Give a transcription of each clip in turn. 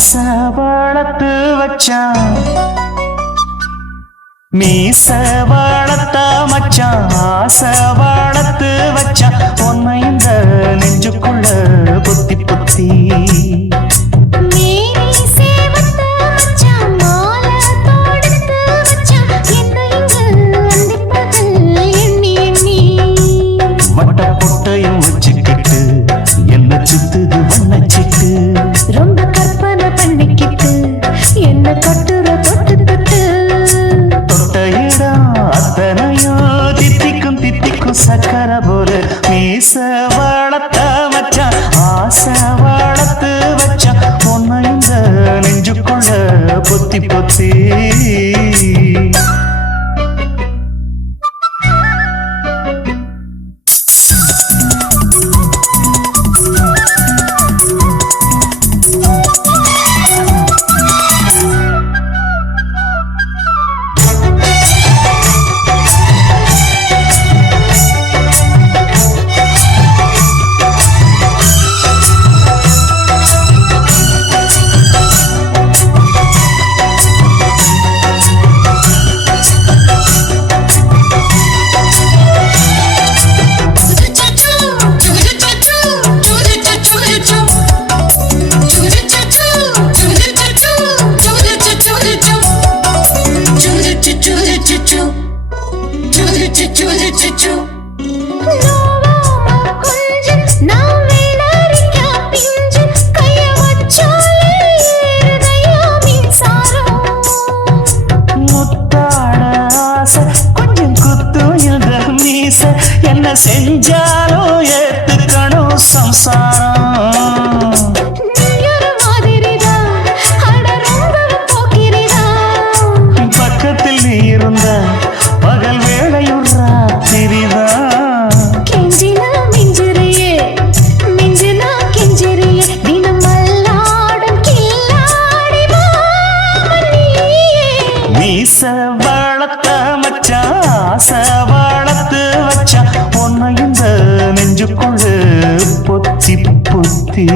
ஆசை வளர்த்து வச்சான் மீச வளர்த்த மச்சான் ஆசை வளர்த்து வச்சான் உன்னை இந்த நெஞ்சுக்குள்ள பொத்தி பொத்தி வட்ட பொட்டையும் வச்சுக்கிட்டு என்ன சுத்துது வண்ணச்சிட்டு ரொம்ப கற்பனை பண்ணிக்கிட்டு என்ன கட்டுற தொட்டு தொட்டு தொட்ட இடம் அத்தனையோ தித்திக்கும் தித்திக்கும் சக்கர போல மீச வளர்த்த மச்சான் ஆசை வளர்த்து வச்சான் உன்னை இந்த நெஞ்சுக்குள்ள பொத்தி பொத்தி என்ன செஞ்சாலும் ஏத்துக்கணும் சம்சாரம் பக்கத்தில் நீ இருந்த பகல் வேளையும் ராத்திரிதான் மீச வளர்த்த மச்சான் ஆசை வளர்த்து வச்சான் உன்னை இந்த நெஞ்சுக்குள்ள பொத்தி பொத்தி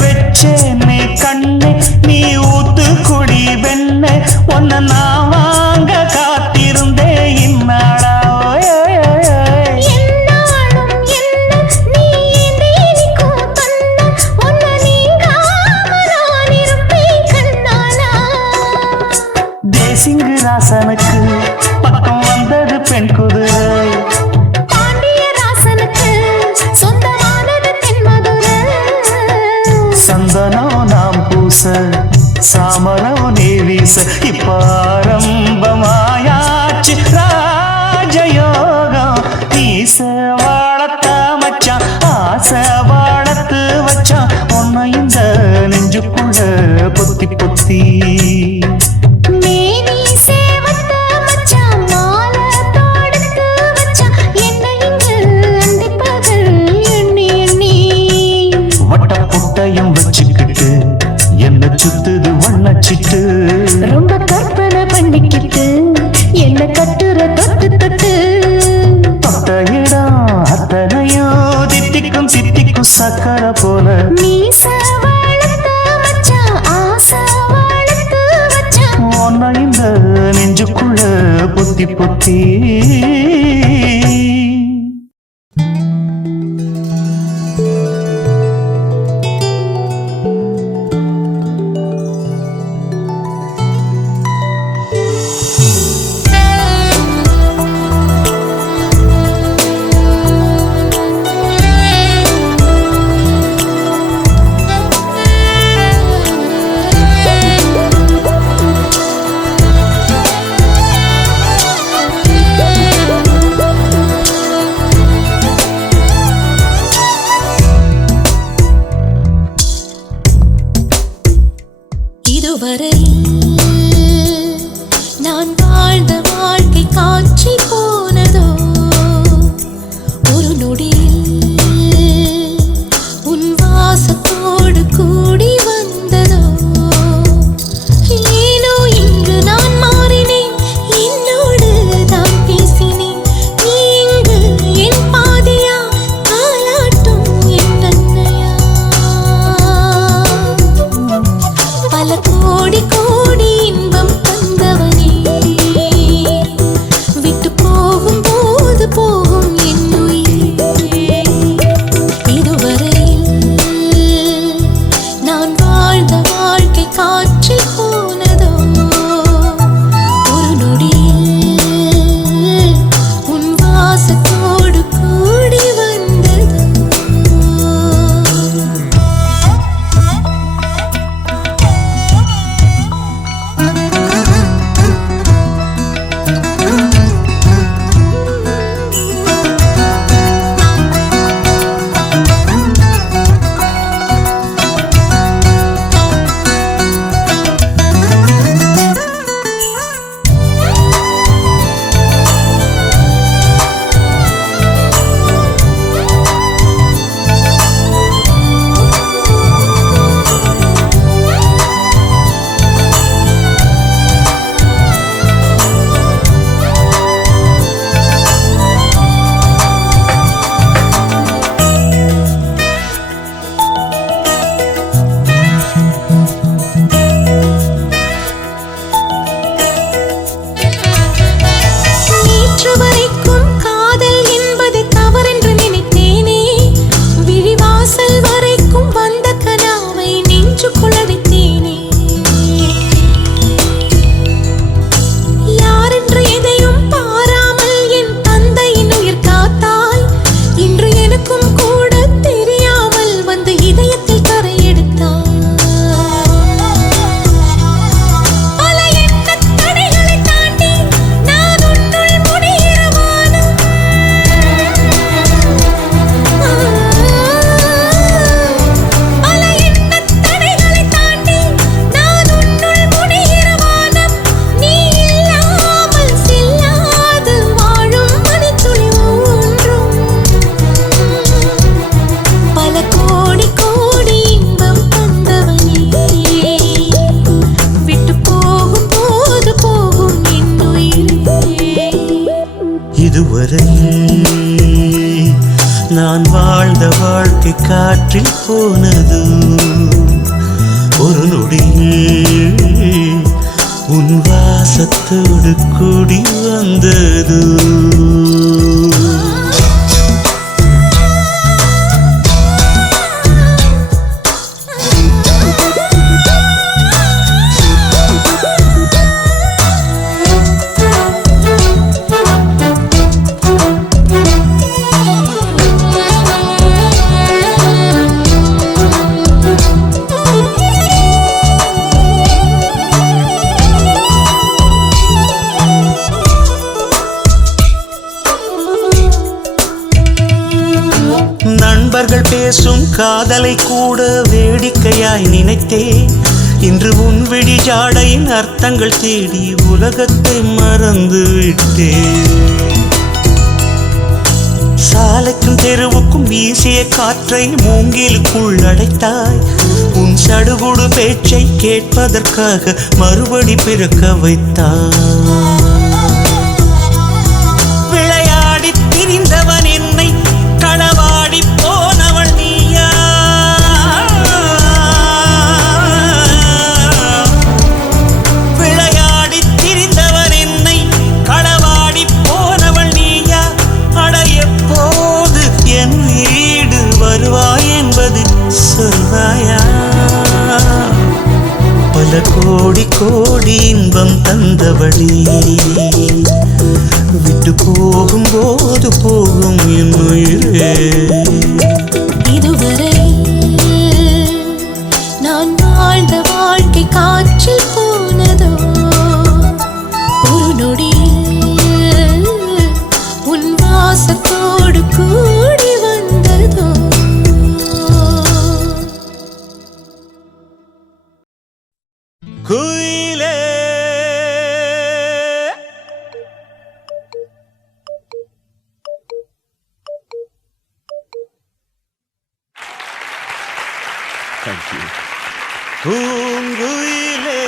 வெச்சேனே கண்ணே நீ ஊத்து குடி வெண்ணே உன்னை நான் வாங்க காத்திருந்தே இந்நாளா தேசிங்கு ராசனுக்கு பக்கம் வந்தது பெண் குதிரை சந்தனம் நாம் பூச சாமரம் நீ வீச இப்ப ஆரம்பமாயாச்சு ராஜயோகம் நீச வளர்த்த மச்சான் ஆசை வளர்த்து வச்சான் உன்னை இந்த நெஞ்சுக்குள்ள பொத்தி பொத்தி வச்சுக்கிட்டு என்ன சுத்துது வண்ணச்சிட்டு ரொம்ப கற்பனை பண்ணிக்கிட்டு என்ன கட்டுற தொட்டு தொட்டு தொட்ட இடம் அத்தனையோ தித்திக்கும் தித்திக்கும் சக்கர போல உன்னை இந்த நெஞ்சுக்குள்ள பொத்தி பொத்தி நான் வாழ்ந்த வாழ்க்கை காற்றில் போனது ஒரு நொடியில் உன் வாசத்தோடு கூடி வந்தது நண்பர்கள் பேசும் காதலை கூட வேடிக்கையாய் நினைத்தேன் இன்று உன் விழி ஜாடையின் அர்த்தங்கள் தேடி உலகத்தை மறந்து விட்டேன் சாலைக்கும் தெருவுக்கும் வீசிய காற்றை மூங்கிலுக்குள் அடைத்தாய் உன் சடுகுடு பேச்சை கேட்பதற்காக மறுபடி பிறக்க வைத்தாய் விளையாடி திரிந்தவன் என்னை களவாடி போனவள் நீயா விளையாடி திரிந்தவன் என்னை களவாடி போனவள் நீயா அடைய போது என் வீடு வருவாய் என்பது சொல்வாயா பல கோடி கோடி இன்பம் தந்தவளே விட்டு போகும்போது போகும் என் உயிரே இதுவரை நான் வாழ்ந்த வாழ்க்கை காற்றில் போனதோ ஒரு நொடியில் உன் வாசத்தோடு கூடி வந்ததோ குயிலே Thank you. பூங்குயிலே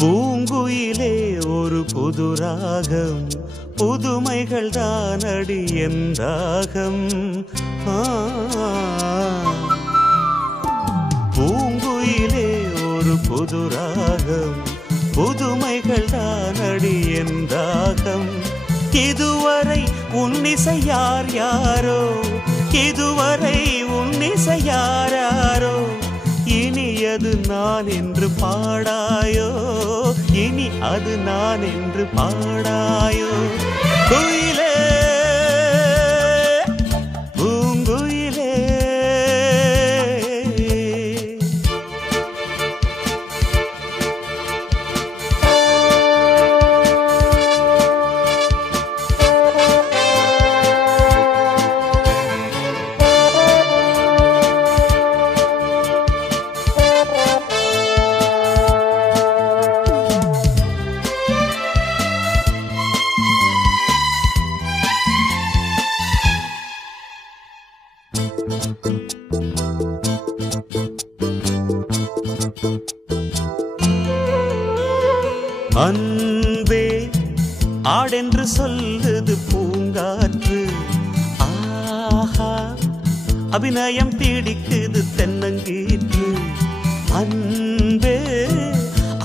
பூங்குயிலே ஒரு புது ராகம் புதுமைகள் தானடி என் ராகம் பூங்குயிலே ஒரு புது ராகம் புதுமைகள் தானடி என் ராகம் இதுவரை உன்னிசை யார் யாரோ இதுவரை உன்னிசை யார் யாரோ இனி அது நான் என்று பாடாயோ இனி அது நான் என்று பாடாயோ குயிலே பூங்குயிலே அன்பே ஆடென்று சொல்லுது பூங்காற்று ஆஹா அபிநயம் பிடிக்குது தென்னங்கீற்று அன்பே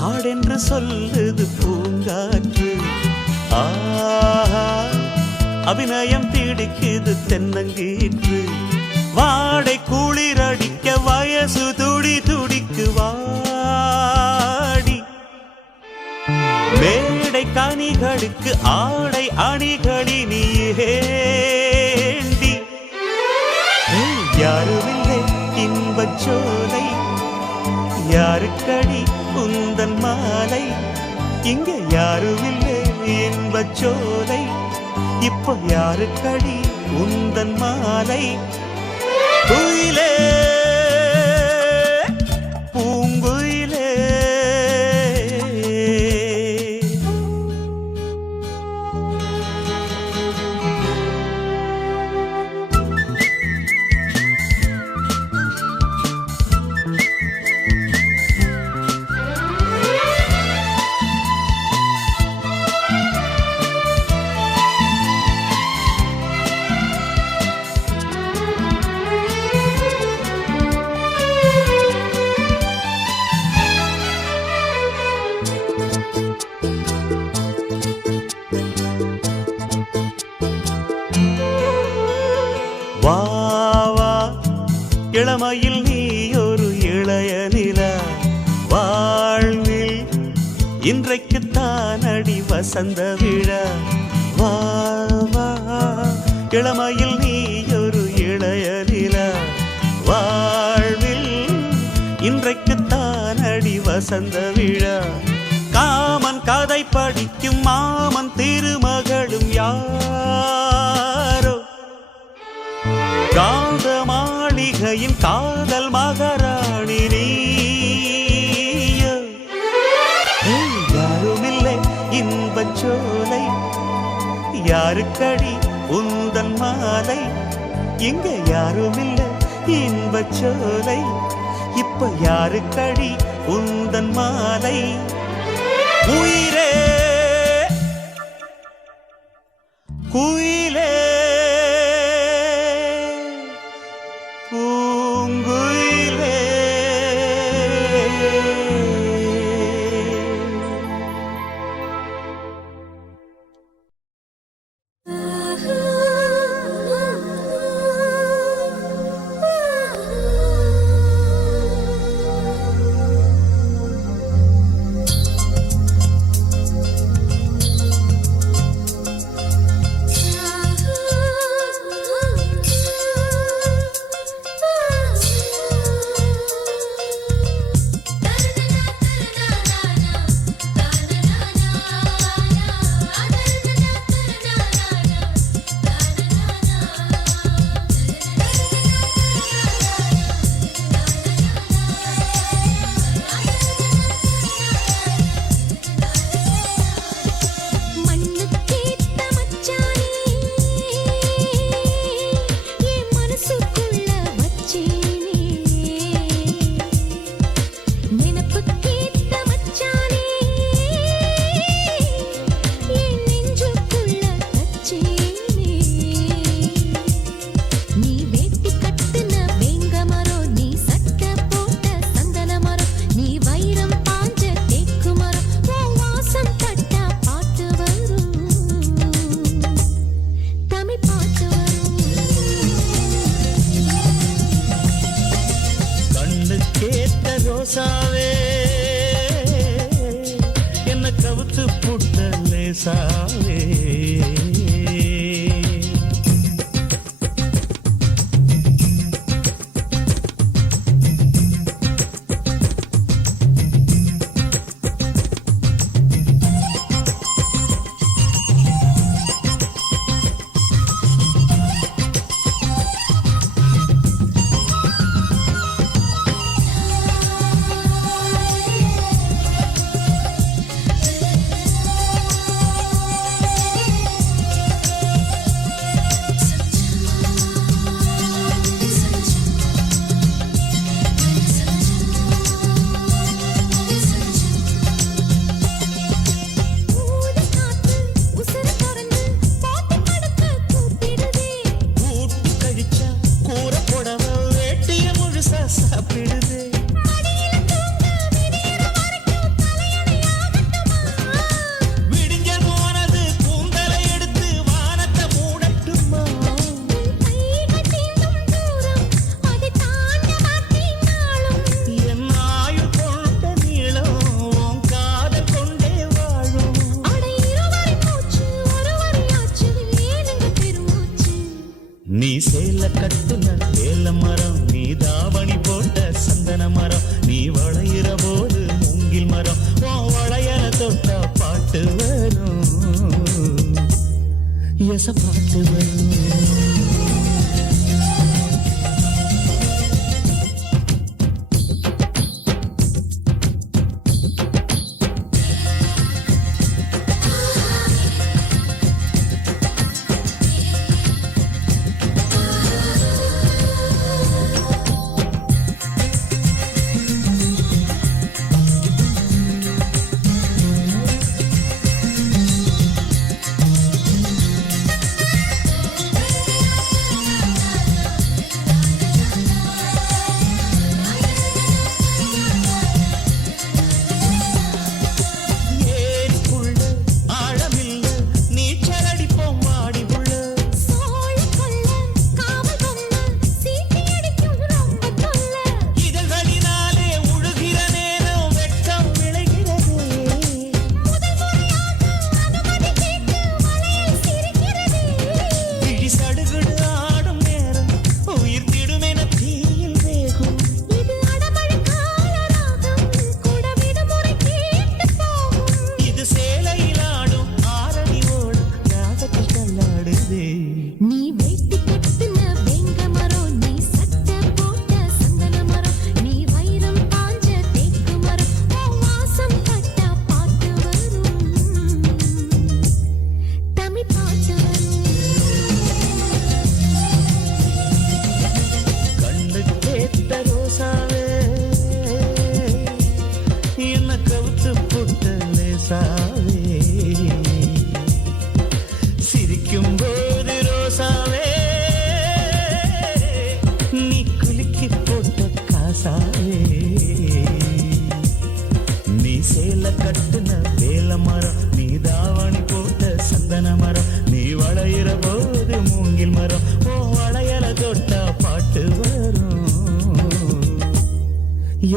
ஆடென்று சொல்லுது பூங்காற்று ஆஹா அபிநயம் பிடிக்குது தென்னங்கீற்று வாடை குளிரடிக்க வயசு துடி துடிக்கு வாடி மேடை கனிகளுக்கு ஆடை அணிகளினியேண்டி யாருமில்லை இன்பச்சோலை யாருக்கடி உந்தன் மாலை இங்க யாருமில்லை இன்பச்சோலை இப்ப யாருக்கடி உந்தன் மாலை குயிலே பூங்குயிலே இளமையில் நீ ஒரு இளைய நிலா வாழ்வில் இன்றைக்குத்தான் அடி வசந்த விழா வா வா இளமையில் நீ ஒரு இளைய நிலா வாழ்வில் இன்றைக்குத்தான் அடி வசந்த விழா காமன் கதை படிக்கும் மாமன் திருமகளும் யாரோ காந்த மாளிகையின் காதல் மகாராணி நீயோ யாருமில்லை இன்பச்சோலை யாருக்கடி உந்தன் மாலை இங்க யாருமில்லை இன்பச்சோலை இப்ப யாருக்கடி உந்தன் மாலை உயிரே குயிலே பூங்குயிலே ரோசாவே என்ன கவுத்து புட்ட லேசாவே நீ சேல கட்டுன வேல மரம் நீ தாவணி போட்ட சந்தன மரம் நீ வளையிற போது மூங்கில் மரம் வளையல தொட்ட பாட்டு வரும் எச பாட்டு வரும்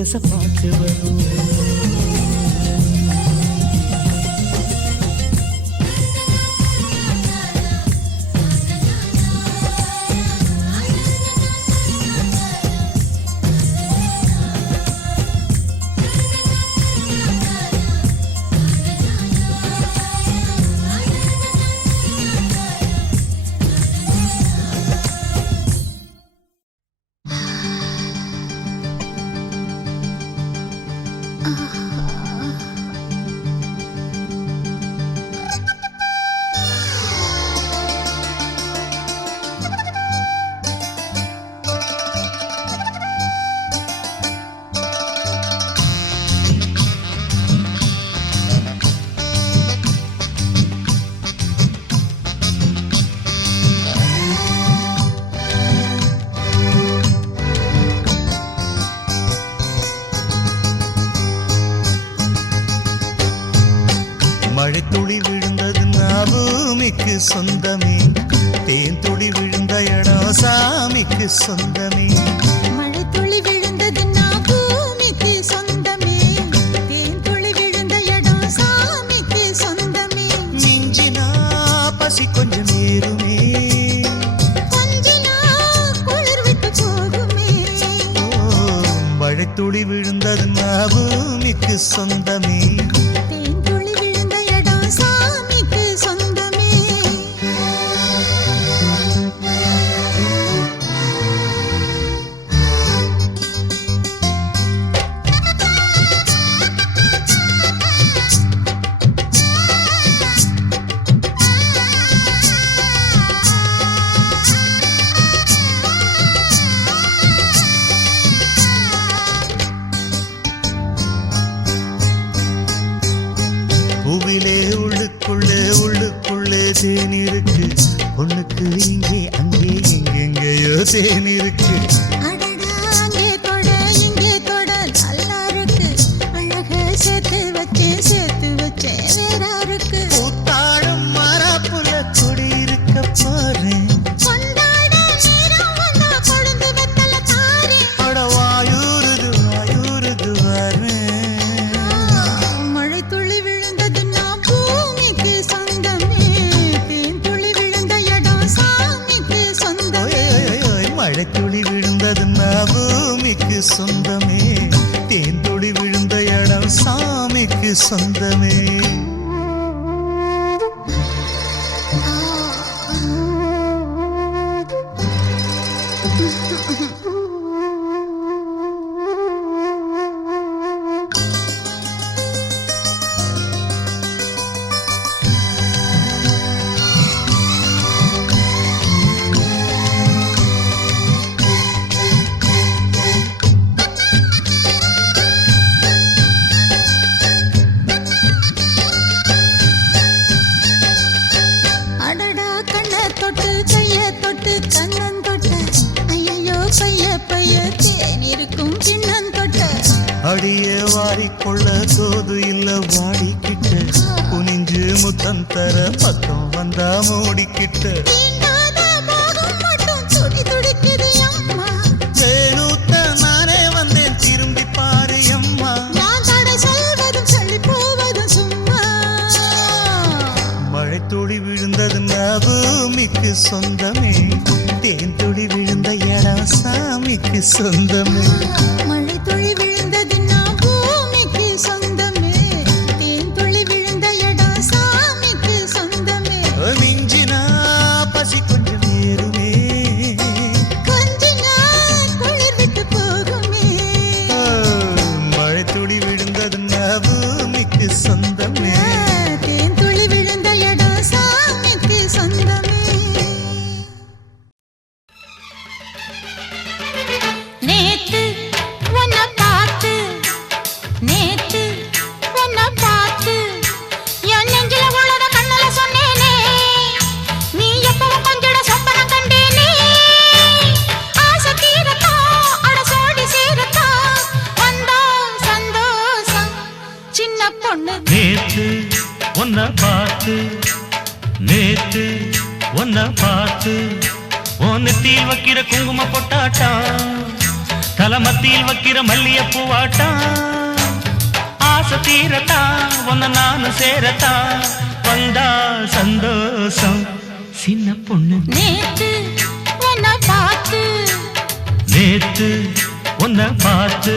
ரச பாட்டு வரும். மழைத்துளி விழுந்தது பூமிக்கு சொந்தமே, தேன் துளி விழுந்த இடம் சாமிக்கு சொந்தமே. மழைத்துளி விழுந்தது பூமிக்கு சொந்தமே, தேன் துளி விழுந்த இடம் சாமிக்கு சொந்தமே. மிஞ்சினா பசி கொஞ்சம் ஏறுமே, கொஞ்சினா குளிர் விட்டு போகுமே. மழைத்துளி விழுந்தது பூமிக்கு சொந்தமே, சாமிக்கு சொந்தமே. பூவிலே உள்ளுக்குள்ளே உள்ளுக்குள்ளே தேன் இருக்கு, பொண்ணுக்கு இங்கே அங்கே எங்கெங்கேயோ தேன் இருக்கு. அடடா அங்கே தொட இங்கே தொட நல்லா இருக்கு, அழக சேர்த்து வச்சேன் வேறா இருக்கு. பூத்தாடும் மரப்புல கொடி இருக்க போறேன், கொண்டாட நேரம் வந்தா கொழுந்து வெத்தல தாரேன். அட வாயூருது வாயூருது வரேன். மழைத்துளி விழுந்தது பூமிக்கு சொந்தமே, தேன் துளி விழுந்த இடம் சாமிக்கு சொந்தமே. மழைத்துளி விழுந்தது பூமிக்கு சொந்தமே, தேன் துளி விழுந்த இடம் சாமிக்கு சொந்தமே. அடடா கண்ண தொட்டு கைய தொட்டு கண்ணன் தொட்ட, ஐயோ பைய தேன் இருக்கும் சின்னன் தொட்ட. அடியே வாரிக்கொள்ள தோது இல்ல வாடிக்கிட்ட, குனிஞ்சு முத்தம் தர பக்கம் வந்தா மூடிக்கிட்ட. தீண்டாத மோகம் மட்டும் துடி துடிக்குது அம்மா, வேணுத்த நானே வந்தேன் திரும்பி பாரு அம்மா. நான் தடை சொல்வதும் சொல்லி போவதும் சும்மா. மழைத்துளி விழுந்தது பூமிக்கு சொந்தமே, தேன் துளி விழுந்த இடம் சாமிக்கு சொந்தமே. மழைத்துளி விழுந்தது பூமிக்கு சொந்தமே, தேன் துளி விழுந்த இடம் சாமிக்கு சொந்தமே. மிஞ்சினா பசி கொஞ்சம் ஏறுமே, கொஞ்சினா குளிர் விட்டு போகுமே. மழைத்துளி விழுந்தது பூமிக்கு சொந்தமே. தேன் துளி விழுந்த இடம் சாமிக்கு சொந்தமே. நேத்து உன்னை பார்த்து என் நெஞ்சில உள்ளத கண்ணல சொன்னேனே, நீ எப்பவும் கொஞ்சட சொப்பனம் கண்டேனே. ஆசை தீரத்தா அட சோடி சேரத்தா வந்தா சந்தோஷம் சின்ன பொண்ணு. நேத்து உன்னை பார்த்து உன் நெத்தியில் வைக்கிற குங்கும பொட்டாட்டம் தலமத்தியில் வைக்கிற மல்லியப்பூ வாட்டா ஆசை தீரத்தா உன்ன நானு சேரத்தா வந்தா சந்தோஷம் சின்ன பொண்ணு நேத்து உன்னை பார்த்து நேத்து உன்னை பார்த்து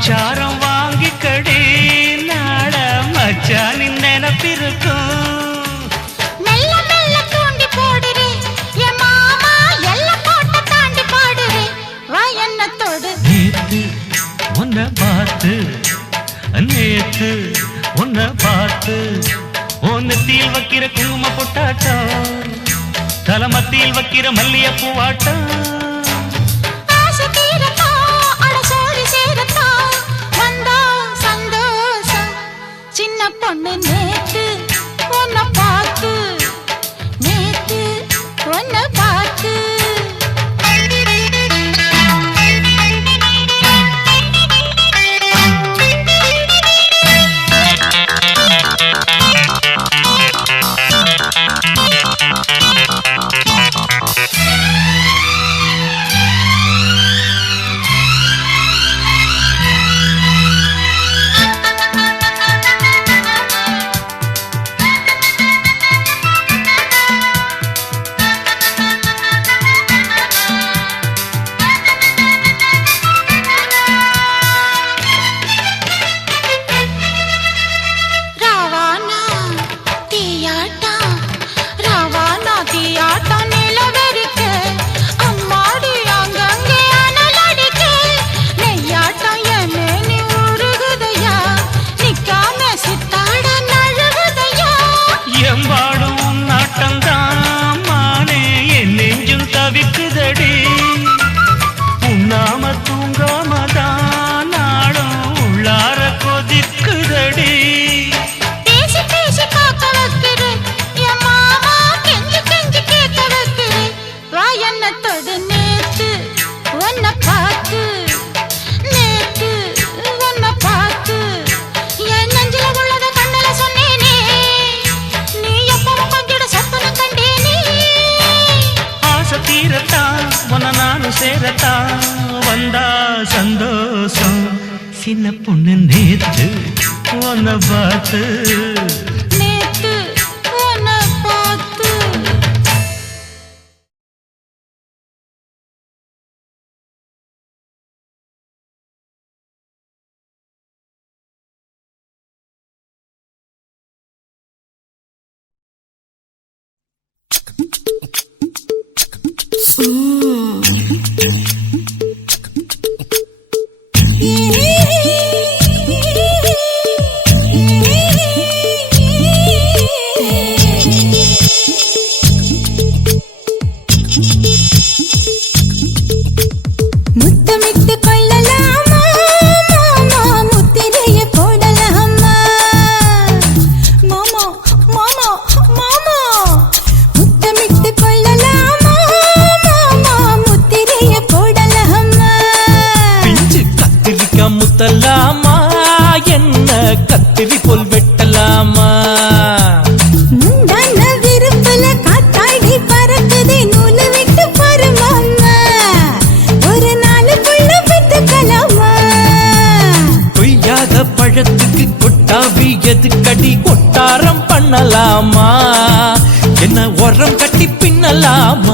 அச்சாரம் வாங்கி கடி நாட மச்சானின் நினைப்பிருக்கும் மெல்ல மெல்ல தூண்டி போடுறே என் மாமா எல்லாம் போட்டு தாண்டி பாடுறே வா என்ன தொடு நேத்து உன்னை பார்த்து நேத்து உன்னை பார்த்து நெத்தியில் வைக்கிற குங்கும பொட்டாட்டம் தலமத்தியில் வைக்கிற மல்லியப்பூ வாட்டம் பொண்ணு நேத்து உன்னை பார்த்து நேத்து உன்னை பார்த்து சேரத்தா வந்தா சந்தோஷம் சின்ன பொண்ணு நேத்து உன்னை பார்த்து நேத்து உன்னை பார்த்து முத்தலாமா என்ன கத்திரி போல் வெட்டலாமா முந்தான விருப்பல காத்தாடி பறக்குதே நூலு விட்டு பருமாமா ஒரு நாளுக்குள்ள பெத்துக்கலாமா கொய்யாத பழத்துக்கு கொட்டாவி எதுக்கடி கொட்டாரம் பண்ணலாமா என்ன உரம் கட்டி பின்னலாமா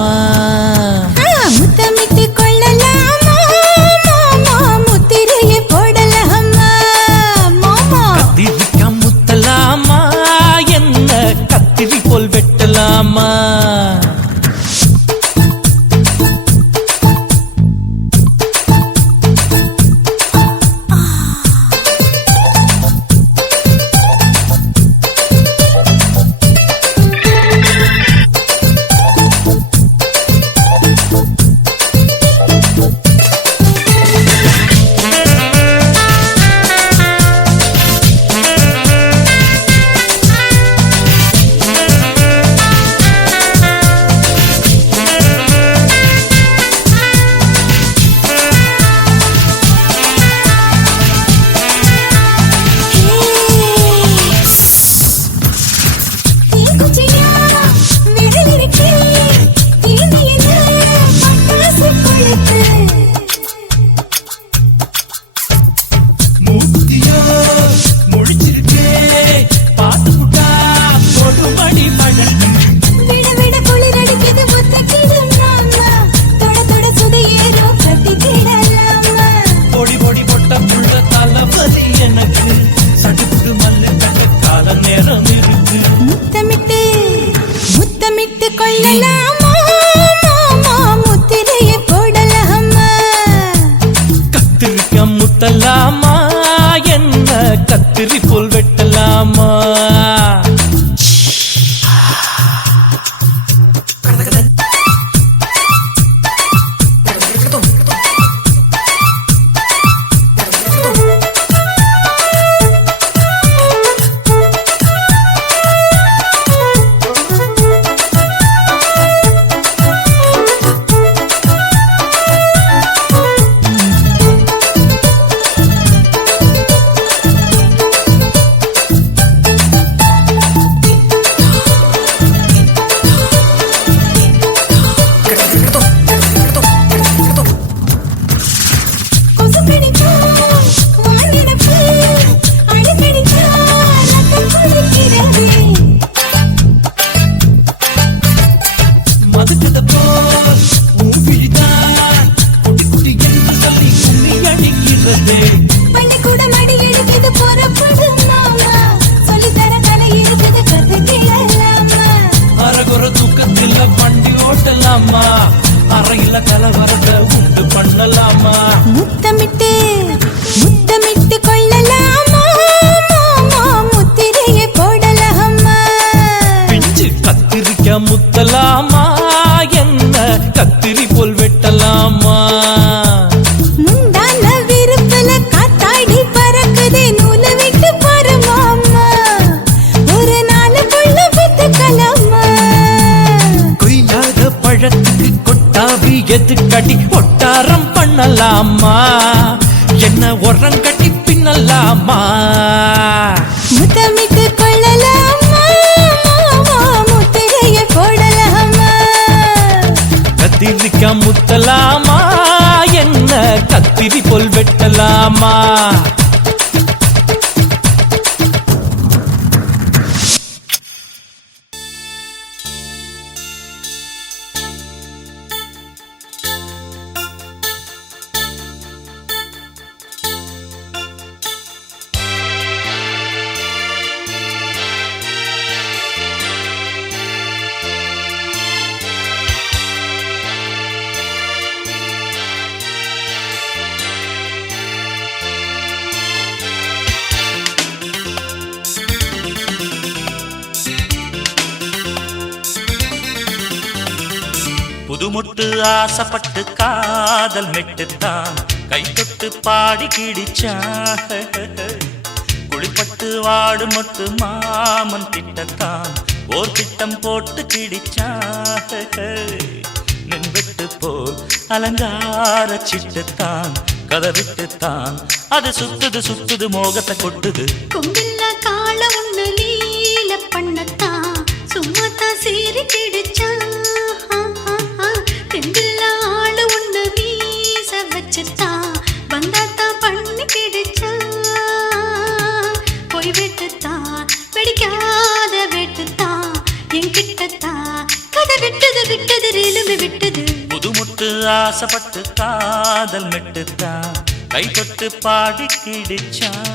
கத்திரி போல் வெட்டலாமா? அறையில கலவரத்தை உண்டு பண்ணலாமா? முத்தமிட்டு முத்தமிட்டு கொள்ளலாமா? முத்திரையை போடலாமா? பிஞ்சு கத்திரிக்க முத்தலாமா? என்ன கத்திரி போல் வெட்டலாமா? முந்தான விருப்பல காத்தாடி பறக்குதே நூலை விட்டு பரமாமா? ஒரு நாளுக்குள்ள வித்துக்கலாமா? கொய்யாத பழத்துக்கு கொட்டாவி எதுக்கடி ஒட்டாரம் பண்ணலாமா? என்ன உரங்கட்டி பின்னலாமா? முத்தமிட்டு கொள்ளலாமா? முத்திரையை போடலாமா? கத்திரிக்க முத்தலாமா? என்ன கத்திரி போல் வெட்டலாமா? புதுமுட்டு ஆசைப்பட்டு காதல் மெட்டுத்தான் கை தொட்டு பாடி கிடிச்சான். குளிப்பட்டு வாடு மொட்டு மாமன் கிட்டத்தான் ஓர் திட்டம் போட்டு கிடிச்சான். நின்விட்டு போல் அலங்கார சிட்டுத்தான் கதை விட்டுத்தான் அது சுத்துது சுத்துது மோகத்தை கொட்டுது. கொம்பில்ல கால ஒண்ணு லீல பண்ணத்தான் சும்மாத்தான் சீறி கிடிச்சா. தெம்பில்ல ஆளு ஒண்ணு வீச வச்சுத்தான் வந்தாத்தான் பண்ணி கிடிச்சா. போய் வெட்டுத்தான் வெடிக்காத வெட்டுத்தான் என்கிட்டத்தான் கதை விட்டது விட்டது ரேலுமே விட்டது. புதுமுட்டு ஆசைப்பட்டு காதல் மெட்டுத்தான் கை தொட்டு பாடி கிடிச்சான்.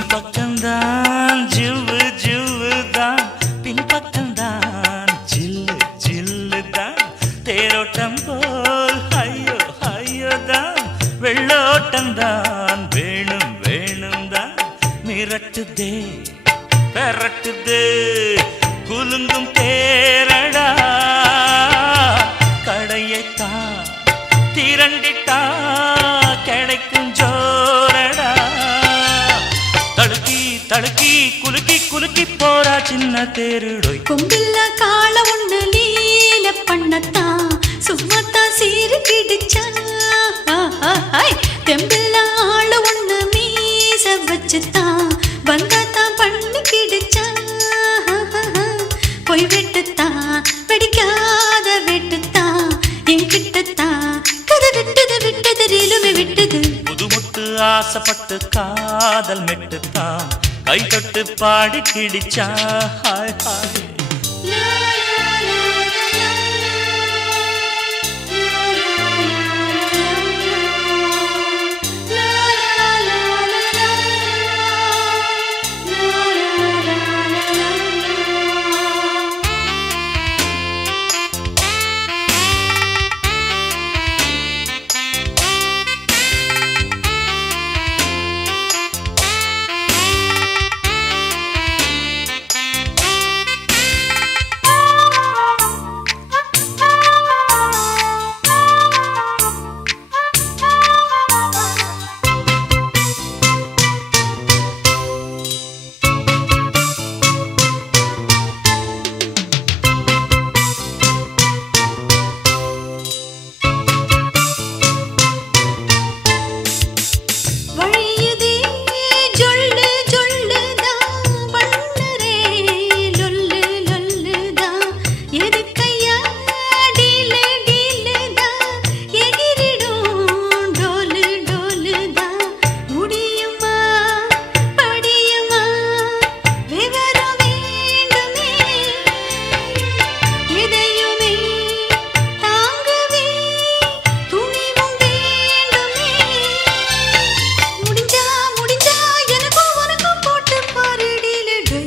முன்பக்கம்தான் ஜிவ்வு ஜிவ்வு தான் பின்பக்கம்தான் ஜில்லு ஜில்லு தான் தேரோட்டம் போல் ஐயோ ஐயோ தான் வெள்ளோட்டம் தான் வேணும் வேணும் தான் மிரட்டுதே பெரட்டுதே குலுங்கும் தேரடா கடையைத்தான் திரண்டிட்டா கிடைக்கும் ஜோரடா. தடுக்கி தடுக்கி குலுக்கி குலுக்கி போறா சின்ன தேருடோய். கொம்பில்ல கால ஒண்ணு லீல பண்ணத்தான் சும்மாத்தான் சீறி கிடிச்சா. தெம்பில்ல ஆளு ஒண்ணு மீச வச்சுத்தான் வந்தாத்தான் பண்ணி கிடிச்சா போய் வெட்டுத்தான் வெடிக்காத வெட்டுத்தான் என்கிட்டத்தான் கதை விட்டது விட்டது ரீலுமே விட்டது புதுமுட்டு ஆசைப்பட்டு காதல் மெட்டுத்தான் கை தொட்டு பாடி கிடிச்சா ஹாய் ஹாய்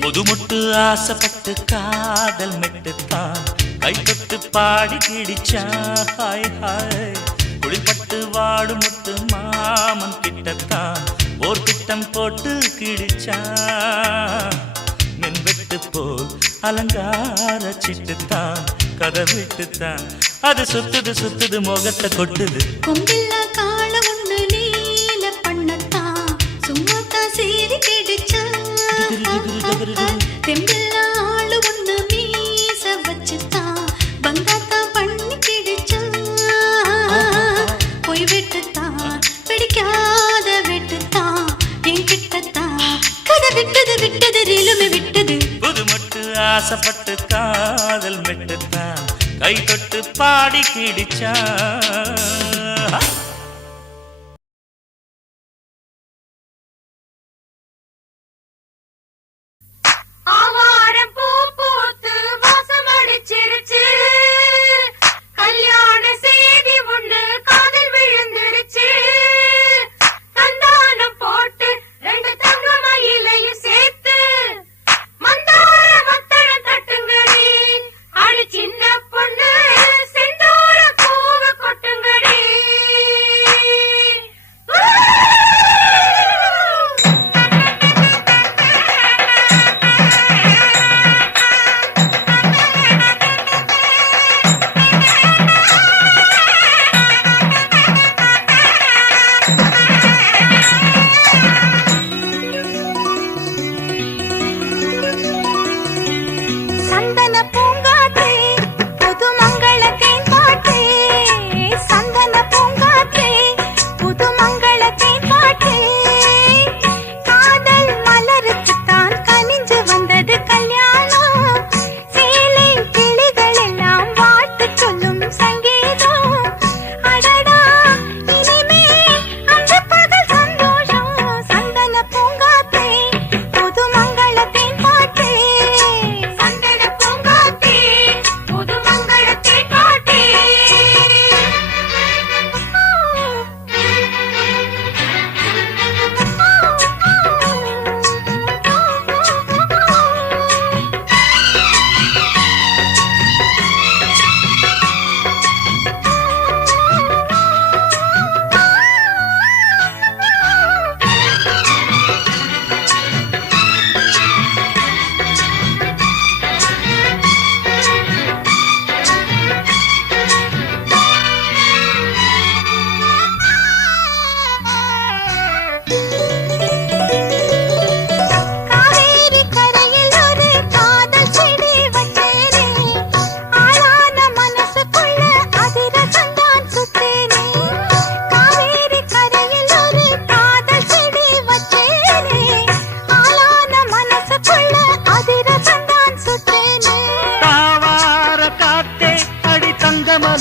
புதுமுட்டு ஆசைப்பட்டு காதல் மெட்டுத்தான் கை தொட்டு பாடி கிடிச்சா ஹாய் ஹாய் குளிப்பட்டு வாடு முட்டு மாமன் கிட்டத்தான் ஓர் திட்டம் போட்டு கிடிச்சா மின்வெட்டு போல் அலங்கார சிட்டுத்தான் கதை விட்டுத்தான் அது சுத்துது சுத்துது முகத்தை கொட்டுது கொம்பில்லா கால ஒண்ணு நீல பண்ணத்தான் சும்மாத்தான் சீறி கிடிச்சா தெம்பில்லா ஆளு ஒண்ணு மீச வச்சுத்தான் வந்தாத்தான் பண்ணி கிடிச்சா போய் வெட்டுத்தான் பிடிக்காத வெட்டுத்தான் என்கிட்டத்தான் கதை விட்டது விட்டது ரீலுமே விட்டது புதுமுட்டு ஆசைப்பட்டு காதல் மெட்டுத்தான் கை தொட்டு பாடி கிடிச்சா ஆவாரம் பூ பூத்து வாசம் அடிச்சிருச்சு கல்யாண செய்தி ஒண்ணு காதில் விழுந்துருச்சு சந்தானம் போட்டு 2 தங்க மயிலையும் சேர்த்து மந்தார மத்தளம் தட்டுங்கடி அடி சின்ன பொண்ணு செந்தூர பூவ கொட்டுங்கடி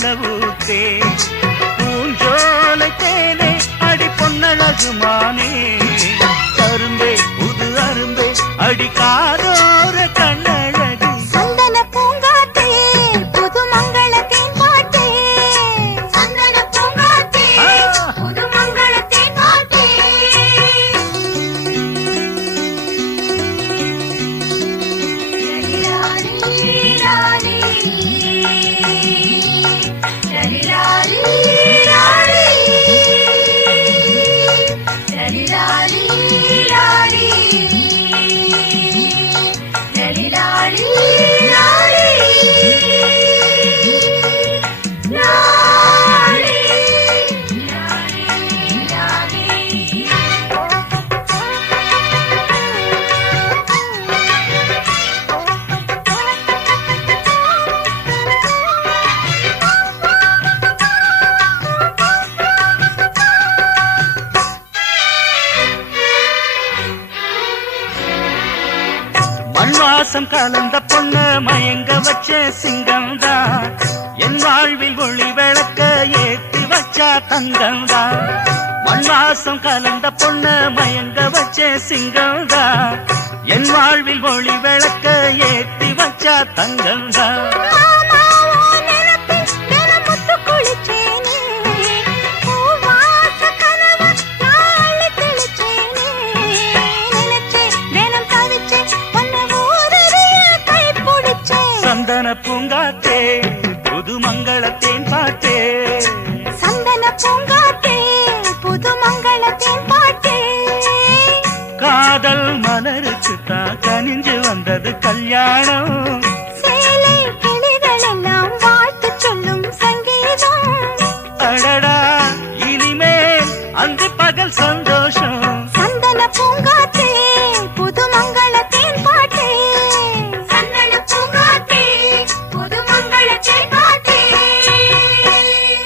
போல ஊத்தே பூஞ்சோலை தேனே அடி பொன்னழகுமானே கரும்பே புது அரும்பே அடிக்காதோர கண்ணழகு சந்தன பூங்காத்தே புது மங்களத்தின் பாட்டே சந்தன பூங்காத்தே புது மங்களத்தின் பாட்டே மண்வாசம் கலந்த பொண்ணு மயங்க வச்ச சிங்கம்தான் என் வாழ்வில் ஒளி விளக்க ஏத்தி வச்சா தங்கம்தான் மண்வாசம் கலந்த பொண்ணு மயங்க வச்ச சிங்கம்தான் என் வாழ்வில் ஒளி விளக்க ஏத்தி வச்சா தங்கம்தான் சந்தன பூங்காத்தே புது மங்களத்தேன் பாட்டே சந்தன பூங்காத்தே புது மங்களத்தின் பாட்டே காதல் மலருக்கு தான் கனிஞ்சு வந்தது கல்யாணம் சேலை கிளிகள் எல்லாம் வாழ்த்து சொல்லும் சங்கீதம் அடடா இனிமேல் அன்று பகல் சொந்த